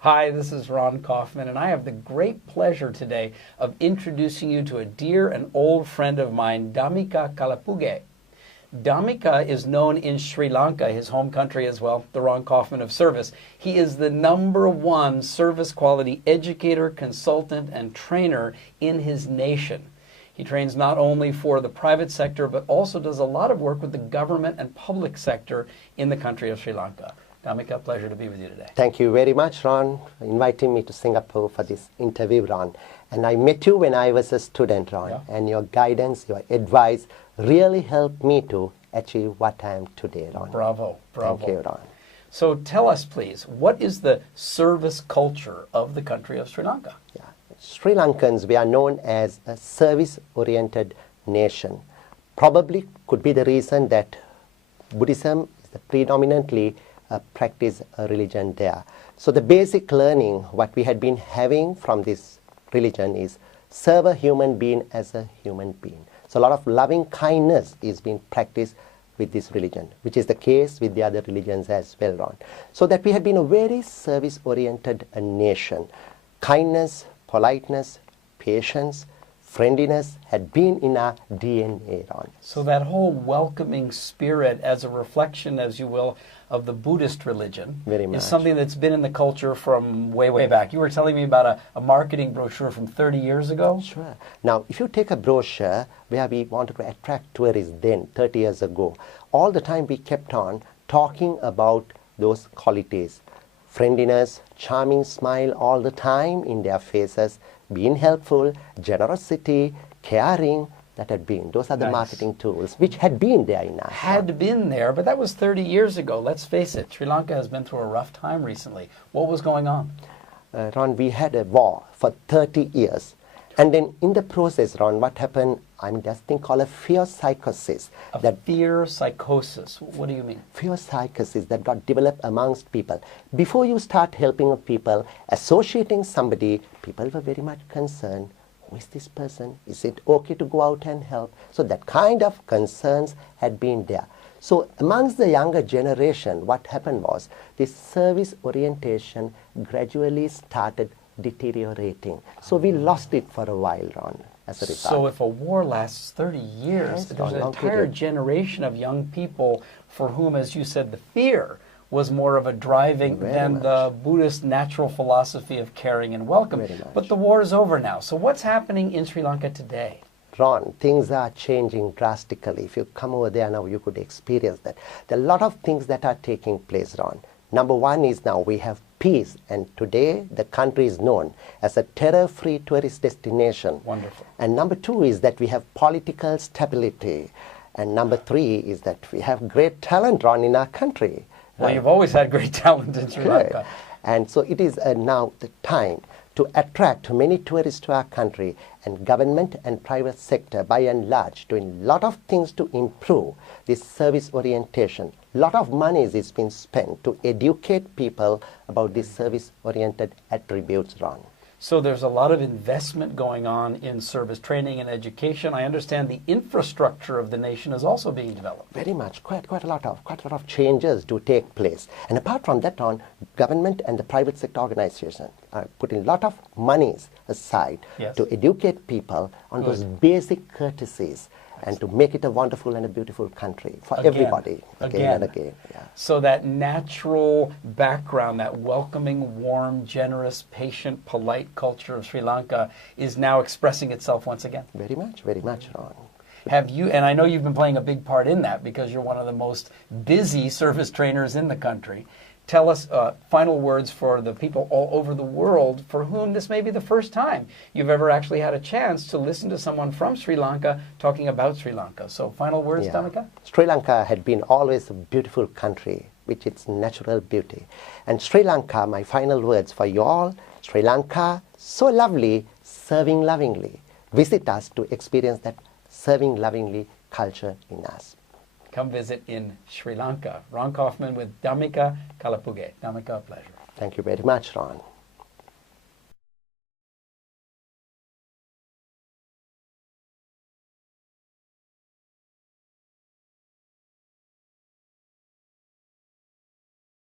Hi, this is Ron Kaufman, and I have the great pleasure today of introducing you to a dear and old friend of mine, Dhammika Kalapuge. Dhammika is known in Sri Lanka, his home country as well, the Ron Kaufman of service. He is the #1 service quality educator, consultant, and trainer in his nation. He trains not only for the private sector, but also does a lot of work with the government and public sector in the country of Sri Lanka. Dhammika, pleasure to be with you today. Thank you very much, Ron, for inviting me to Singapore for this interview, Ron. And I met you when I was a student, Ron, Yeah. and your guidance, your advice really helped me to achieve what I am today, Ron. Bravo, bravo. Thank you, Ron. So tell us, please, what is the service culture of the country of Sri Lanka? Yeah. Sri Lankans, we are known as a service-oriented nation. Probably could be the reason that Buddhism is the predominantly practice religion there. So the basic learning, what we had been having from this religion is serve a human being as a human being. So a lot of loving kindness is being practiced with this religion, which is the case with the other religions as well, Ron. So that we have been a very service-oriented nation. Kindness, politeness, patience, friendliness had been in our DNA, Ron. So that whole welcoming spirit as a reflection, as you will, of the Buddhist religion Very much. is something that's been in the culture from way, way back. You were telling me about a marketing brochure from 30 years ago? Sure. Now, if you take a brochure where we wanted to attract tourists then, 30 years ago, all the time we kept on talking about those qualities. Friendliness, charming smile all the time in their faces, being helpful, generosity, caring, that had been. Those are the Nice. marketing tools which had been there in us. Had been there, but that was 30 years ago. Let's face it, Sri Lanka has been through a rough time recently. What was going on? Ron, we had a war for 30 years. And then in the process, Ron, what happened, I'm just thing called a fear psychosis. A fear psychosis. What do you mean? Fear psychosis that got developed amongst people. Before you start helping people, associating somebody, people were very much concerned. Who is this person? Is it okay to go out and help? So that kind of concerns had been there. So amongst the younger generation, what happened was this service orientation gradually started deteriorating. So we lost it for a while, Ron, as a result. So if a war lasts 30 years, Yes, there's an long entire period. generation of young people for whom, as you said, the fear was more of a driving Very than much. the Buddhist natural philosophy of caring and welcome. Very much. But the war is over now. So what's happening in Sri Lanka today? Ron, things are changing drastically. If you come over there now, you could experience that. There are a lot of things that are taking place, Ron. Number one is now we have peace, and today the country is known as a terror-free tourist destination. Wonderful. And number two is that we have political stability. And number three is that we have great talent, Ron, in our country. Well, you've always had great talent in Sri Good. Lanka. And so it is now the time to attract many tourists to our country, and government and private sector by and large doing a lot of things to improve this service orientation. A lot of money is being spent to educate people about these service oriented attributes, Ron. So there's a lot of investment going on in service training and education. I understand the infrastructure of the nation is also being developed. Very much, quite a lot of changes to take place. And apart from that, on government and the private sector organization are putting a lot of monies aside Yes. to educate people on those basic courtesies and to make it a wonderful and a beautiful country for everybody, again and again. Yeah. So that natural background, that welcoming, warm, generous, patient, polite culture of Sri Lanka is now expressing itself once again. Very much, Ron. Have you, and I know you've been playing a big part in that because you're one of the most busy service trainers in the country. Tell us final words for the people all over the world for whom this may be the first time you've ever actually had a chance to listen to someone from Sri Lanka talking about Sri Lanka. So final words, Dhammika? Sri Lanka had been always a beautiful country with its natural beauty. And Sri Lanka, my final words for you all, Sri Lanka, so lovely, serving lovingly. Visit us to experience that serving lovingly culture in us. Come visit in Sri Lanka. Ron Kaufman with Dhammika Kalapuge. Dhammika, a pleasure. Thank you very much, Ron.